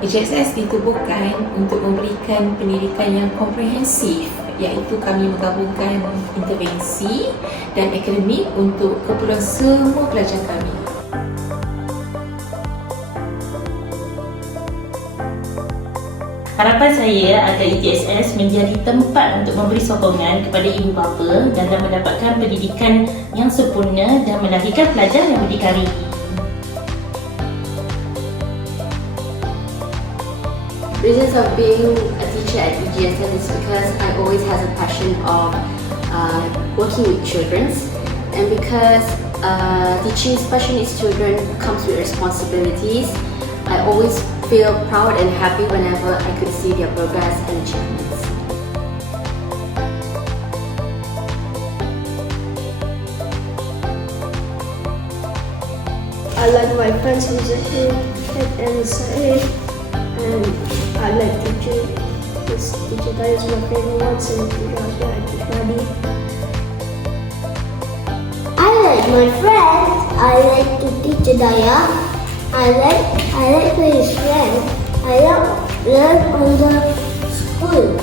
EJSS ditubuhkan untuk memberikan pendidikan yang komprehensif, iaitu kami menggabungkan intervensi dan akademik untuk keperluan semua pelajar kami. Harapan saya agar EJSS menjadi tempat untuk memberi sokongan kepada ibu bapa dalam mendapatkan pendidikan yang sempurna dan melahirkan pelajar yang berdikari. Reasons of being a teacher at EJSS is because I always have a passion of working with children, and because teaching special needs children comes with responsibilities. I always feel proud and happy whenever I could see their progress and achievements. I like my friends who's and Saeed, and I like teaching. This teacher that is my favorite one, and I teach Madi. I like my friends. I like to teach Daya. I like his friends. I learn on the school.